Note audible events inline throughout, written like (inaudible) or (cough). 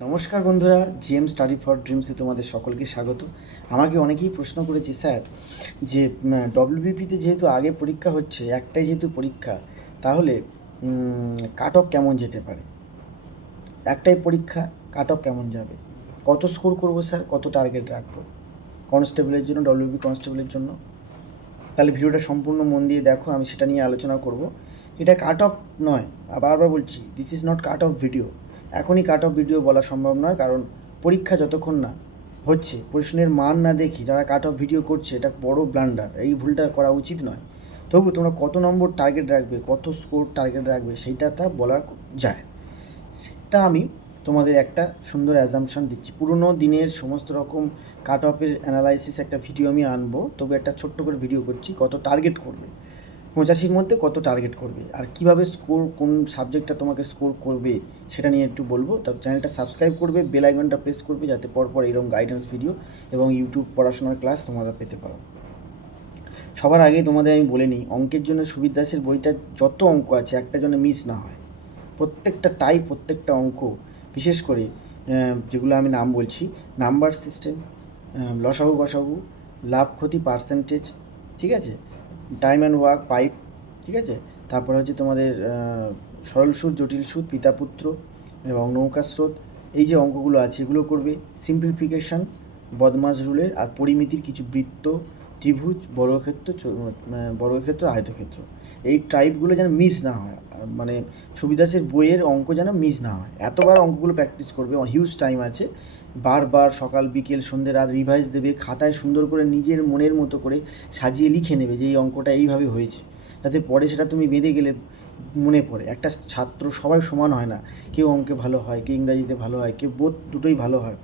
নমস্কার বন্ধুরা GM study for ড্রিমসে তোমাদের সকলকে স্বাগত। আমাকে অনেকেই প্রশ্ন করেছে, স্যার, যে ডব্লিউবিপিতে যেহেতু আগে পরীক্ষা হচ্ছে, একটাই যেহেতু পরীক্ষা, তাহলে কাট অফ কেমন যেতে পারে? একটাই পরীক্ষা কাট অফ কেমন যাবে? কত স্কোর করব, স্যার? কত টার্গেট রাখব? কনস্টেবলের জন্য ডব্লিউবি কনস্টেবলের জন্য? তাহলে ভিডিওটা সম্পূর্ণ মন দিয়ে দেখো, আমি সেটা নিয়ে আলোচনা করব। এটা কাট অফ নয় বারবার বলছি this is not cut off video এখনই কাট অফ ভিডিও বলা সম্ভব নয়, কারণ পরীক্ষা যতক্ষণ না হচ্ছে, প্রশ্নের মান না দেখি, যারা কাট অফ ভিডিও করছে, এটা বড় ব্লান্ডার এই ভুলটা করা উচিত নয়। তবু তোমরা কত নম্বর টার্গেট রাখবে, কত স্কোর টার্গেট রাখবে, সেইটাটা বলা যায়। সেটা আমি তোমাদের একটা সুন্দর অ্যাজামশন দিচ্ছি। পুরনো দিনের সমস্ত রকম কাট অফের অ্যানালাইসিস একটা ভিডিও আমি আনব, তবে একটা ছোট্ট করে ভিডিও করছি, কত টার্গেট করবে। পঁচাশির মধ্যে কত টার্গেট করবে? আর কীভাবে স্কোর কোন সাবজেক্টটা তোমাকে স্কোর করবে, সেটা নিয়ে একটু বলব। তবে চ্যানেলটা সাবস্ক্রাইব করবে বেল আইকনটা প্রেস করবে, যাতে পরপর এরকম গাইডেন্স ভিডিও এবং ইউটিউব পড়াশোনার ক্লাস তোমরা পেতে পারো। সবার আগে তোমাদের আমি বলে নিই, অঙ্কের জন্য সুবিদ দাসের বইটার যত অঙ্ক আছে, একটা জন্য মিস না হয়। প্রত্যেকটা টাইপ প্রত্যেকটা অঙ্ক, বিশেষ করে যেগুলো আমি নাম বলছি নাম্বার সিস্টেম লসাগু গসাগু লাভ ক্ষতি পার্সেন্টেজ ঠিক আছে? টাইম ওয়াক, পাইপ, ঠিক আছে? তারপরে হচ্ছে তোমাদের সরল সুদ জটিল সুদ পিতা পুত্র এবং নৌকা স্রোত। এই যে অঙ্কগুলো আছে, এগুলো করবে সিম্পলিফিকেশন বদমাস রুলের আর পরিমিতির কিছু বৃত্ত ত্রিভুজ বর্গক্ষেত্র বর্গক্ষেত্র আয়তক্ষেত্র। এই টাইপগুলো যেন মিস না হয় মানে সুবিদাসের বইয়ের অঙ্ক যেন মিস না হয়। এতবার অঙ্কগুলো প্র্যাকটিস করবে হিউজ টাইম আছে। বারবার সকাল, বিকেল, সন্ধ্যে, রাত রিভাইজ দেবে, খাতায় সুন্দর করে নিজের মনের মতো করে সাজিয়ে লিখে নেবে যে এই অঙ্কটা এইভাবে হয়েছে। যাতে পরে সেটা তুমি বেঁধে গেলে মনে পড়ে। একটা ছাত্র সবাই সমান হয় না। কেউ অঙ্কে ভালো হয়, কেউ ইংরাজিতে ভালো হয়, কেউ বোধ দুটোই ভালো হয়।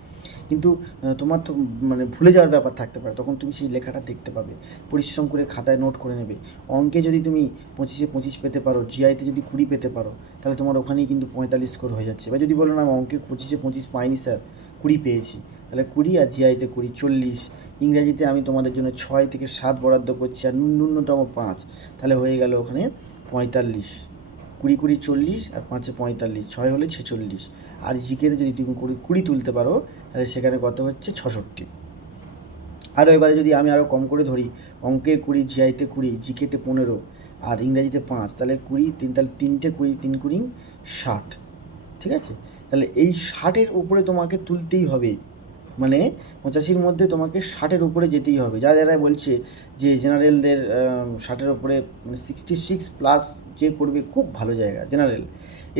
কিন্তু তোমার তো মানে ভুলে যাওয়ার ব্যাপার থাকতে পারে, তখন তুমি সেই লেখাটা দেখতে পাবে, পরিশ্রম করে খাতায় নোট করে নেবে। অঙ্কে যদি তুমি পঁচিশে পঁচিশ পেতে পারো জিআইতে যদি কুড়ি পেতে পারো, তাহলে তোমার ওখানেই কিন্তু পঁয়তাল্লিশ স্কোর হয়ে যাচ্ছে। এবার যদি বলো না, আমি অঙ্কে পঁচিশে পঁচিশ পাইনি স্যার কুড়ি পেয়েছি তাহলে কুড়ি আর জিআইতে কুড়ি, চল্লিশ। ইংরাজিতে আমি তোমাদের জন্য ছয় থেকে সাত বরাদ্দ করছি, আর ন্যূন- ন্যূনতম পাঁচ, তাহলে হয়ে গেল ওখানে পঁয়তাল্লিশ। কুড়ি কুড়ি চল্লিশ আর পাঁচে পঁয়তাল্লিশ, ছয় হলে ছেচল্লিশ। আর জিকেতে যদি তুমি কুড়ি কুড়ি তুলতে পারো, তাহলে সেখানে কত হচ্ছে? ছষট্টি। আরও এবারে যদি আমি আরও কম করে ধরি, অঙ্কের কুড়ি, জিআইতে কুড়ি, জিকেতে পনেরো আর ইংরাজিতে পাঁচ, তাহলে কুড়ি তিন, তাহলে তিনটে কুড়ি তিন কুড়ি ষাট। ঠিক আছে? তাহলে এই ষাটের উপরে তোমাকে তুলতেই হবে। মানে পঁচাশির মধ্যে তোমাকে ষাটের উপরে যেতেই হবে। যা যারা বলছে যে জেনারেলদের ষাটের উপরে মানে সিক্সটি সিক্স প্লাস যে করবে খুব ভালো জায়গা জেনারেল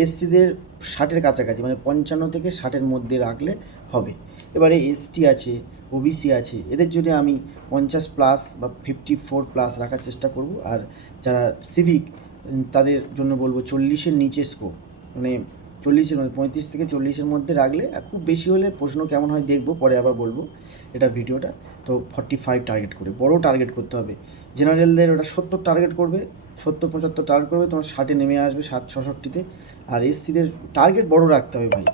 এসসিদের ষাটের কাছাকাছি মানে পঞ্চান্ন থেকে ষাটের মধ্যে রাখলে হবে। এবারে এসটি আছে ওবিসি আছে, এদের জন্য আমি পঞ্চাশ প্লাস বা ফিফটি ফোর প্লাস রাখার চেষ্টা করব। আর যারা সিভিক তাদের জন্য বলব চল্লিশের নিচে স্কোর মানে চল্লিশের মানে পঁয়ত্রিশ থেকে চল্লিশের মধ্যে রাখলে খুব বেশি হলে প্রশ্ন কেমন হয় দেখব, পরে আবার বলব এটা ভিডিওটা। তো ফর্টি ফাইভ টার্গেট করে, বড় টার্গেট করতে হবে। জেনারেলদের ওটা সত্তর টার্গেট করবে সত্তর পঁচাত্তর টার্গেট করবে, তোমার ষাটে নেমে আসবে, ষাট, ছষট্টিতে। আর এসসিদের টার্গেট বড় রাখতে হবে ভাই।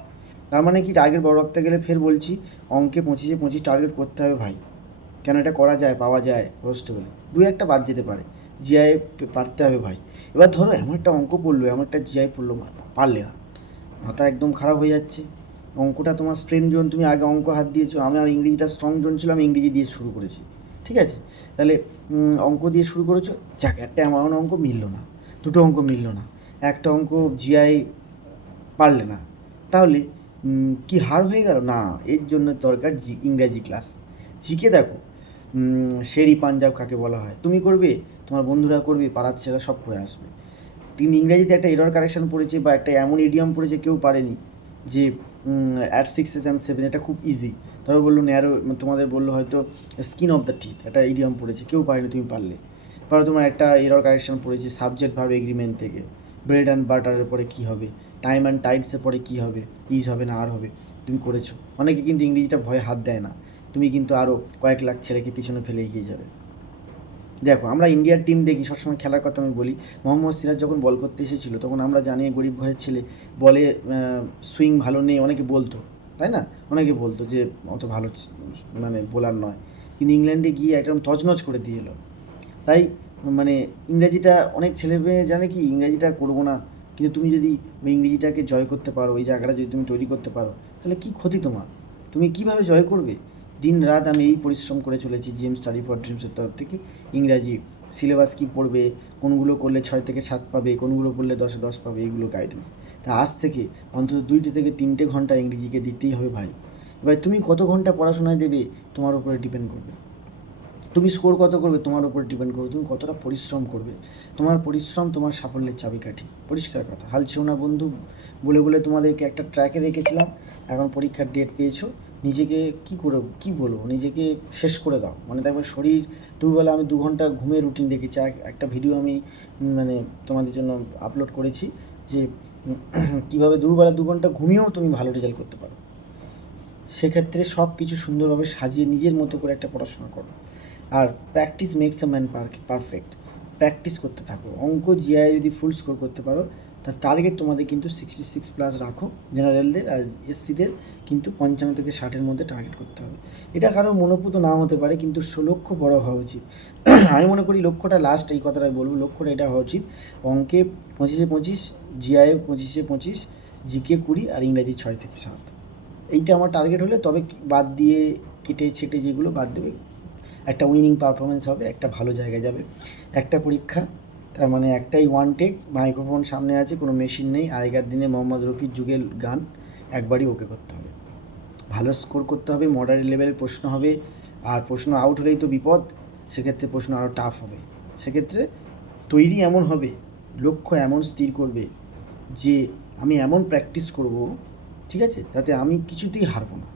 তার মানে কি টার্গেট বড় রাখতে গেলে ফের বলছি, অঙ্কে পঁচিশে পঁচিশ টার্গেট করতে হবে ভাই। কেন এটা করা যায়, পাওয়া যায় কনস্টেবলে দু একটা বাদ যেতে পারে জিআই পারতে হবে ভাই। এবার ধরো এমন একটা অঙ্ক পড়ল, এমন একটা জিআই পড়ল পারলে না। মাথা একদম খারাপ হয়ে যাচ্ছে। অঙ্কটা তোমার স্ট্রেন জোন তুমি আগে অঙ্ক হাত দিয়েছ, আমি আর ইংরেজিটা স্ট্রং জোন ছিল আমি ইংরেজি দিয়ে শুরু করেছি। ঠিক আছে? তাহলে অঙ্ক দিয়ে শুরু করেছ? যাক, একটা এমন অঙ্ক মিললো না। দুটো অঙ্ক মিললো না। একটা অঙ্ক জিআই পারলে না। তাহলে কি হার হয়ে গেল? না, এর জন্য দরকার জি ইংরাজি ক্লাস জিকে দেখো শেরি পাঞ্জাব কাকে বলা হয়? তুমি করবে, তোমার বন্ধুরা করবে, পাড়ার ছেলে সব করে আসবে। তিনি ইংরাজিতে একটা এরর কারেকশন পড়েছে বা একটা এমন ইডিয়াম পড়েছে, কেউ পারেনি যে অ্যাট সিক্স অ্যান্ড সেভেন এটা খুব ইজি ধরো বলল ন্যারো তোমাদের বলল হয়তো স্কিন অফ দ্য টিথ একটা ইডিয়াম পড়েছে, কেউ পারেনি তুমি পারলে। ধরো তোমার একটা এরর কারেকশন পড়েছে সাবজেক্ট ভার্ব এগ্রিমেন্ট থেকে। ব্রেড অ্যান্ড বাটারের পরে কী হবে? টাইম অ্যান্ড টাইটসের পরে কী হবে? ইজ হবে না আর হবে। তুমি করেছ। অনেকে কিন্তু ইংরেজিটা ভয়ে হাত দেয় না। তুমি কিন্তু আরও কয়েক লাখ ছেলেকে পিছনে ফেলে এগিয়ে যাবে। দেখো, আমরা ইন্ডিয়ার টিম দেখি, সবসময় খেলার কথা আমি বলি। মোহাম্মদ সিরাজ যখন বল করতে এসেছিল, তখন আমরা জানি গরিব ঘরের ছেলে, বলে সুইং ভালো নেই, অনেকে বলতো। তাই না? অনেকে বলতো যে, অত ভালো মানে বোলার নয়। কিন্তু ইংল্যান্ডে গিয়ে একদম তছনছ করে দিয়ে এলো। তাই মানে ইংরেজিটা অনেক ছেলে মেয়ে জানে কি, ইংরেজিটা করব না। কিন্তু তুমি যদি ওই ইংরেজিটাকে জয় করতে পারো ওই জায়গাটা যদি তুমি তৈরি করতে পারো, তাহলে কী ক্ষতি তোমার? তুমি কীভাবে জয় করবে? দিন রাত আমি এই পরিশ্রম করে চলেছি জিএম স্টাডি ফর ড্রিমসের তরফ থেকে ইংরাজি সিলেবাস কী পড়বে, কোনগুলো করলে ছয় থেকে সাত পাবে, কোনগুলো করলে দশে দশ পাবে এইগুলো গাইডেন্স তা আজ থেকে অন্তত দুইটে থেকে তিনটে ঘণ্টা ইংরেজিকে দিতেই হবে ভাই। এবার তুমি কত ঘণ্টা পড়াশোনায় দেবে তোমার উপরে ডিপেন্ড করবে। তুমি স্কোর কত করবে তোমার উপর ডিপেন্ড করবে। তুমি কতটা পরিশ্রম করবে। তোমার পরিশ্রম তোমার সাফল্যের চাবিকাঠি। পরিষ্কার কথা। হাল ছেও না বন্ধু। বলে বলে তোমাদেরকে একটা ট্র্যাকে রেখেছিলাম। এখন পরীক্ষার ডেট পেয়েছ। নিজেকে কি করে, কি বলব? নিজেকে শেষ করে দাও। মানে দেখবে শরীর দুবেলা আমি দু ঘণ্টা ঘুমের রুটিন রেখেছি এক- একটা ভিডিও আমি মানে তোমাদের জন্য আপলোড করেছি যে (clears throat) কীভাবে দুবেলা দু ঘণ্টা ঘুমিয়েও তুমি ভালো রেজাল্ট করতে পারো। সেক্ষেত্রে সব কিছু সুন্দরভাবে সাজিয়ে নিজের মতো করে একটা পড়াশোনা করো। আর practice makes a man perfect practice করতে থাকো। অঙ্ক জিআই যদি ফুল স্কোর করতে পারো তার টার্গেট তোমাদের কিন্তু সিক্সটি সিক্স প্লাস রাখো জেনারেলদের আর এসসিদের কিন্তু পঞ্চান্ন থেকে ষাটের মধ্যে টার্গেট করতে হবে। এটা কারোর মনোপুত না হতে পারে, কিন্তু লক্ষ্য বড় হওয়া উচিত। আমি মনে করি লক্ষ্যটা লাস্ট এই কথাটা বলব, লক্ষ্যটা এটা হওয়া উচিত। অঙ্কে পঁচিশে পঁচিশ জিআই পঁচিশে পঁচিশ জিকে কুড়ি আর ইংরাজি ছয় থেকে সাত। এইটা আমার টার্গেট হলে তবে বাদ দিয়ে কেটে ছেটে যেগুলো বাদ দেবে, একটা উইনিং পারফরমেন্স হবে, একটা ভালো জায়গায় যাবে। একটা পরীক্ষা তার মানে একটাই ওয়ান টেক মাইক্রোফোন সামনে আছে, কোনো মেশিন নেই। আগেকার দিনে মোহাম্মদ রফির যুগের গান একবারই ওকে করতে হবে। ভালো স্কোর করতে হবে মডারেট লেভেলের প্রশ্ন হবে, আর প্রশ্ন আউট হলেই তো বিপদ, সেক্ষেত্রে প্রশ্ন আরও টাফ হবে। সেক্ষেত্রে তৈরি এমন হবে, লক্ষ্য এমন স্থির করবে যে আমি এমন প্র্যাকটিস করব, ঠিক আছে? তাতে আমি কিছুতেই হারবো না।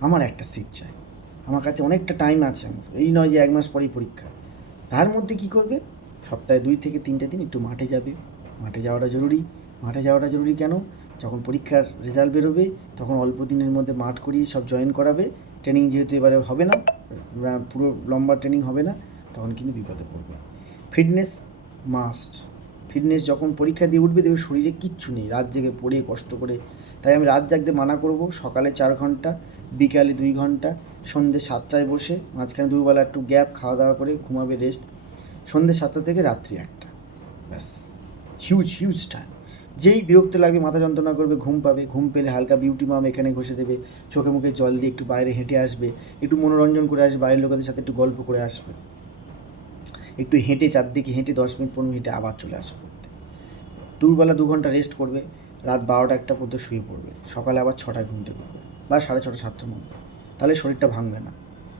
আমার একটা সিট চাই। আমার কাছে অনেকটা টাইম আছে আমার। এই নয় যে এক মাস পরেই পরীক্ষা। তার মধ্যে কি করবে? সপ্তাহে দুই থেকে তিনটে দিন একটু মাঠে যাবে। মাঠে যাওয়াটা জরুরি। মাঠে যাওয়াটা জরুরি কেন? যখন পরীক্ষার রেজাল্ট বেরোবে, তখন অল্প দিনের মধ্যে মাঠ করিয়ে সব জয়েন করাবে। ট্রেনিং যেহেতু এবারে হবে না পুরো লম্বা ট্রেনিং হবে না, তখন কিন্তু বিপদে পড়বে। ফিটনেস মাস্ট ফিটনেস যখন পরীক্ষা দিয়ে উঠবে, দেখবে শরীরে কিচ্ছু নেই, রাত জেগে পড়ে, কষ্ট করে। তাই আমি রাত জাগতে মানা করব, সকালে চার ঘণ্টা, বিকালে দুই ঘণ্টা সন্ধ্যে সাতটায় বসে, মাঝখানে দুবেলা একটু গ্যাপ খাওয়া দাওয়া করে ঘুমাবে রেস্ট সন্ধ্যে সাতটা থেকে রাত্রি একটা। ব্যাস হিউজ হিউজ টাইম যেই বিরক্ত লাগবে, মাথা যন্ত্রণা করবে, ঘুম পাবে, ঘুম পেলে হালকা বিউটি মাম এখানে ঘষে দেবে, চোখে মুখে জল দিয়ে একটু বাইরে হেঁটে আসবে, একটু মনোরঞ্জন করে আসবে, বাইরের লোকেদের সাথে একটু গল্প করে আসবে। একটু হেঁটে চারদিকে হেঁটে দশ মিনিট, পনেরো মিনিটে আবার চলে আসবে দুপুরবেলা দু ঘণ্টা রেস্ট করবে, রাত বারোটা একটা পর্যন্ত শুয়ে পড়বে, সকালে আবার ছটায় ঘুমতে করবে বা সাড়ে ছটা, সাতটার মধ্যে। তাহলে শরীরটা ভাঙবে না,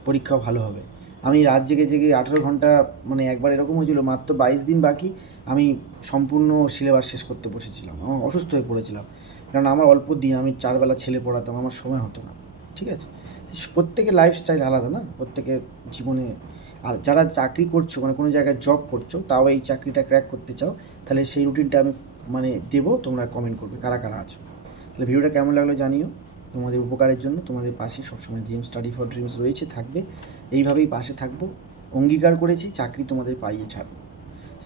পরীক্ষাও ভালো হবে। আমি রাত জেগে জেগে আঠেরো ঘণ্টা মানে একবার এরকম হয়েছিল, মাত্র বাইশ দিন বাকি আমি সম্পূর্ণ সিলেবাস শেষ করতে বসেছিলাম। আমার অসুস্থ হয়ে পড়েছিলাম। কারণ আমার অল্প দিন, আমি চারবেলা ছেলে পড়াতাম, আমার সময় হতো না। ঠিক আছে? প্রত্যেকের লাইফস্টাইল আলাদা না? প্রত্যেকের জীবনে আর যারা চাকরি করছ মানে কোনো জায়গায় জব করছ, তাও এই চাকরিটা ক্র্যাক করতে চাও, তাহলে সেই রুটিনটা আমি মানে দেবো, তোমরা কমেন্ট করবে, কারা কারা আছো। তাহলে ভিডিওটা কেমন লাগল জানিও। তোমাদের উপকারের জন্য তোমাদের পাশে সবসময় জিএম স্টাডি ফর ড্রিমস রয়েছে, থাকবে। এইভাবেই পাশে থাকব। অঙ্গীকার করেছি, চাকরি তোমাদের পাইয়ে ছাড়বো।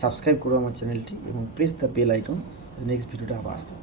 সাবস্ক্রাইব করো আমার চ্যানেলটি এবং press the bell icon next ভিডিওটা আবার আসতে।